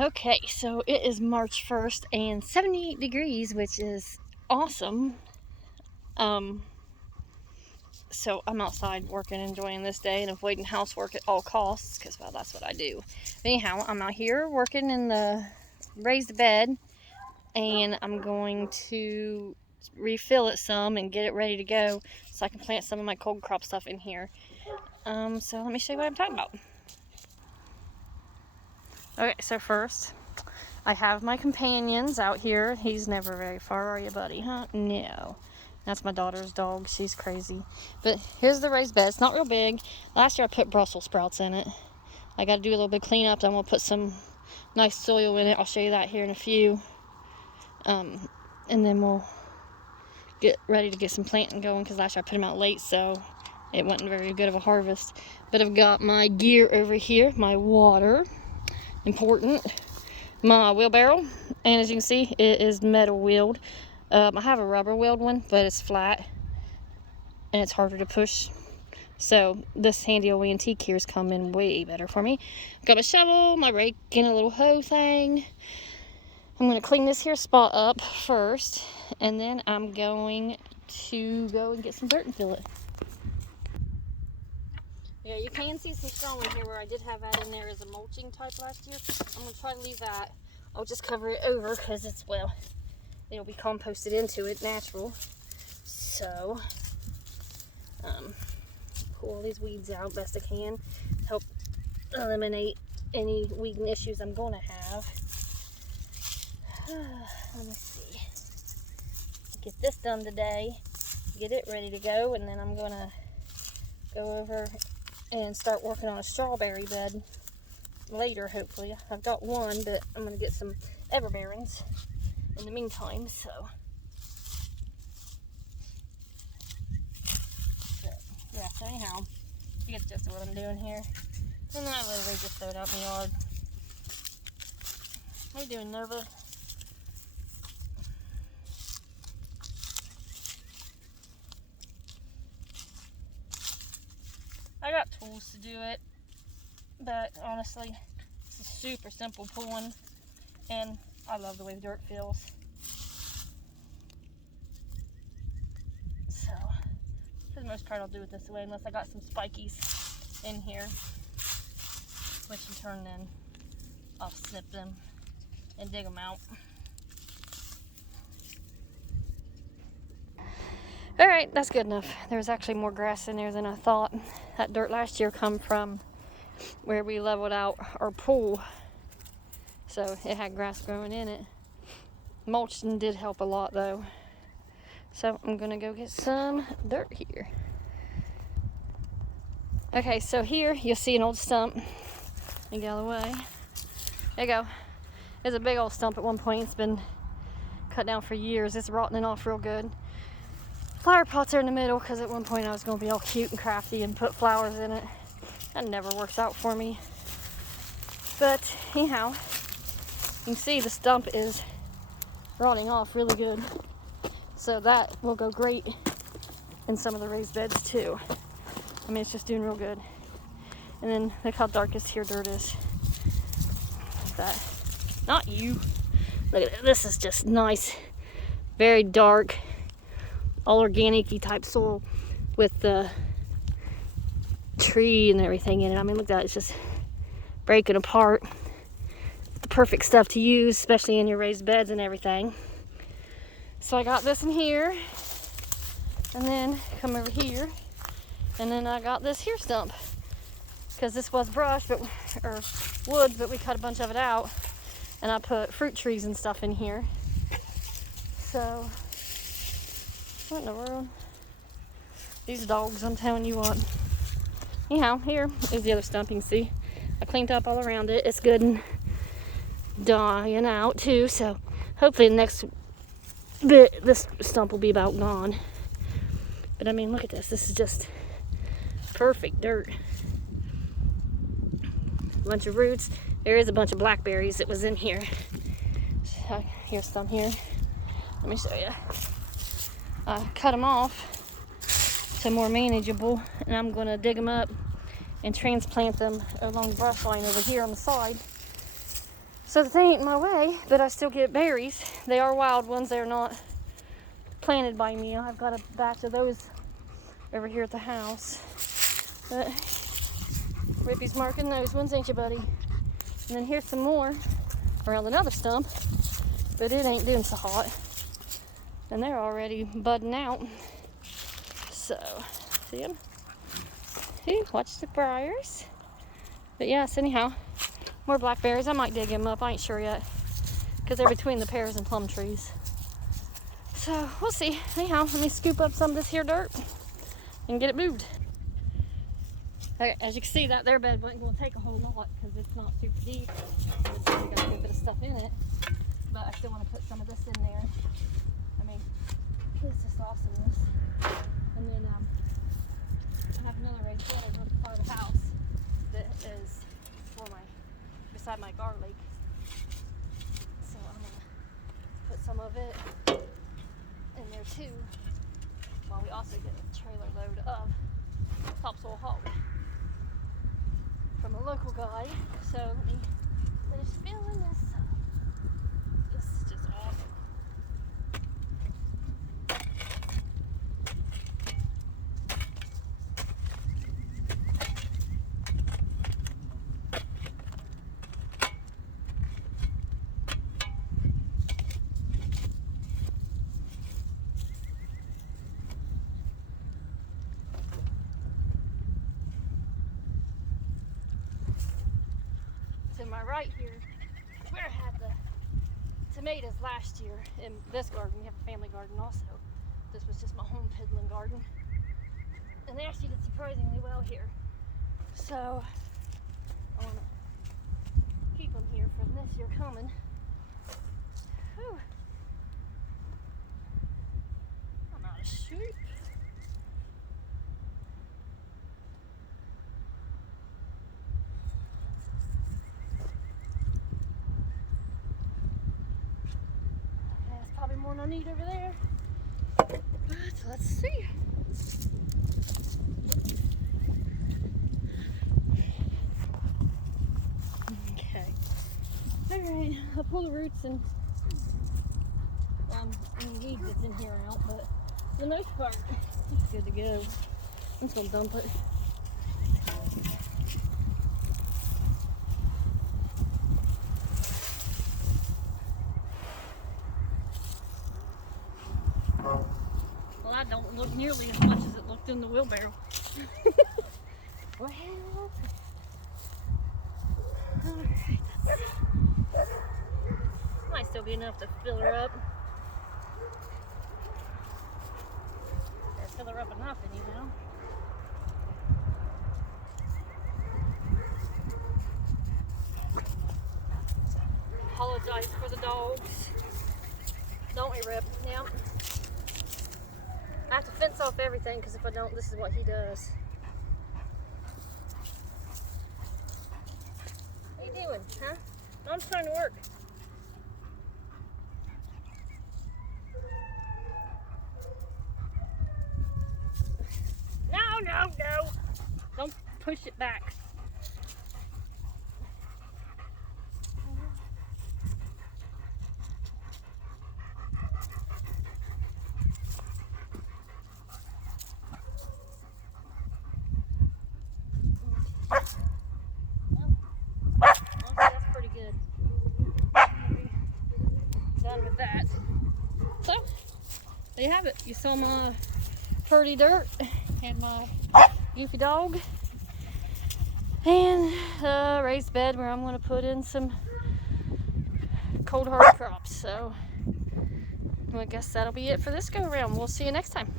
Okay, so it is March 1st and 78 degrees, which is awesome. So I'm outside working, enjoying this day and avoiding housework at all costs because, well, that's what I do. Anyhow, I'm out here working in the raised bed and I'm going to refill it some and get it ready to go so I can plant some of my cold crop stuff in here. So let me show you what I'm talking about. Okay, so first, I have my companions out here. He's never very far, are you, buddy? Huh? No. That's my daughter's dog. She's crazy. But here's the raised bed. It's not real big. Last year I put Brussels sprouts in it. I got to do a little bit of cleanup. I'm going to put some nice soil in it. I'll show you that here in a few. And then we'll get ready to get some planting going because last year I put them out late, so it wasn't very good of a harvest. But I've got my gear over here. My water. Important. My wheelbarrow, and as you can see, it is metal wheeled. I have a rubber wheeled one, but it's flat and it's harder to push, so this handy old antique here's come in way better for me. Got my shovel, my rake, and a little hoe thing. I'm going to clean this here spot up first, and then I'm going to go and get some dirt and fill it. Yeah, you can see some stone in here where I did have that in there as a mulching type last year. I'm going to try to leave that. I'll just cover it over because it's, well, it'll be composted into it natural. So, pull all these weeds out best I can. Help eliminate any weeding issues I'm going to have. Let me see. Get this done today. Get it ready to go, and then I'm going to go over and start working on a strawberry bed later, hopefully. I've got one, but I'm going to get some everbearings in the meantime, so yeah, so anyhow, you get the gist of what I'm doing here. And then I literally just throw it out in the yard. How you doing, Nova? I got tools to do it, but honestly, it's a super simple pulling, and I love the way the dirt feels. So, for the most part, I'll do it this way, unless I got some spikies in here, which in turn then I'll snip them and dig them out. Alright, that's good enough. There's actually more grass in there than I thought. That dirt last year come from where we leveled out our pool, so it had grass growing in it. Mulching did help a lot though. So I'm gonna go get some dirt here. Okay, so here you'll see an old stump. Let me get out of the way. There you go. It's a big old stump at one point. It's been cut down for years. It's rotting off real good. Flower pots are in the middle because at one point I was going to be all cute and crafty and put flowers in it. That never works out for me. But anyhow, you can see the stump is rotting off really good. So that will go great in some of the raised beds too. I mean, it's just doing real good. And then look how dark this here dirt is. That, not you. Look at it. This is just nice, very dark, all organic-y type soil with the tree and everything in it. I mean, look at that. It's just breaking apart. It's the perfect stuff to use, especially in your raised beds and everything. So I got this in here, and then come over here, and then I got this here stump, because this was brush, or wood, but we cut a bunch of it out, and I put fruit trees and stuff in here. So, what in the world? These dogs, I'm telling you what. Anyhow, here is the other stump. You can see I cleaned up all around it. It's good and dying out too, so hopefully the next bit, this stump will be about gone. But I mean, look at this. This is just perfect dirt. A bunch of roots. There is a bunch of blackberries that was in here. So here's some here. Let me show you. I cut them off to more manageable, and I'm going to dig them up and transplant them along the brush line over here on the side. So they ain't in my way, but I still get berries. They are wild ones. They're not planted by me. I've got a batch of those over here at the house. But Rippy's marking those ones, ain't you, buddy? And then here's some more around another stump, but it ain't doing so hot. And they're already budding out. So, see them? See, watch the briars. But yes, anyhow, more blackberries. I might dig them up. I ain't sure yet, because they're between the pears and plum trees. So, we'll see. Anyhow, let me scoop up some of this here dirt and get it moved. Okay, as you can see, that their bed wasn't going to take a whole lot because it's not super deep. It's only got a good bit of stuff in it. But I still want to put some of this in there. I mean, it's just awesomeness. And then I have another raised bed I built by the house that is beside my garlic. So I'm going to put some of it in there too, while we also get a trailer load of topsoil hog from a local guy. So let me finish filling this up. This is just awesome. To my right here, where I had the tomatoes last year in this garden. We have a family garden also. This was just my home piddling garden. And they actually did surprisingly well here. So I want to keep them here for this year coming. Whew. I'm out of shoot. Probably more than I need over there. But let's see. Okay. Alright, I'll pull the roots and any weeds that's in here out, but for the most part, it's good to go. I'm just gonna dump it. Well, that don't look nearly as much as it looked in the wheelbarrow. Well, alright, might still be enough to fill her up. Or fill her up enough, anyhow. Apologize for the dogs. Don't we, Rip? Yeah. I have to fence off everything because if I don't, this is what he does. What are you doing, huh? I'm trying to work. No. Don't push it back. Done with that. So, there you have it. You saw my pretty dirt and my goofy dog and a raised bed where I'm going to put in some cold hard crops. So, I guess that'll be it for this go around. We'll see you next time.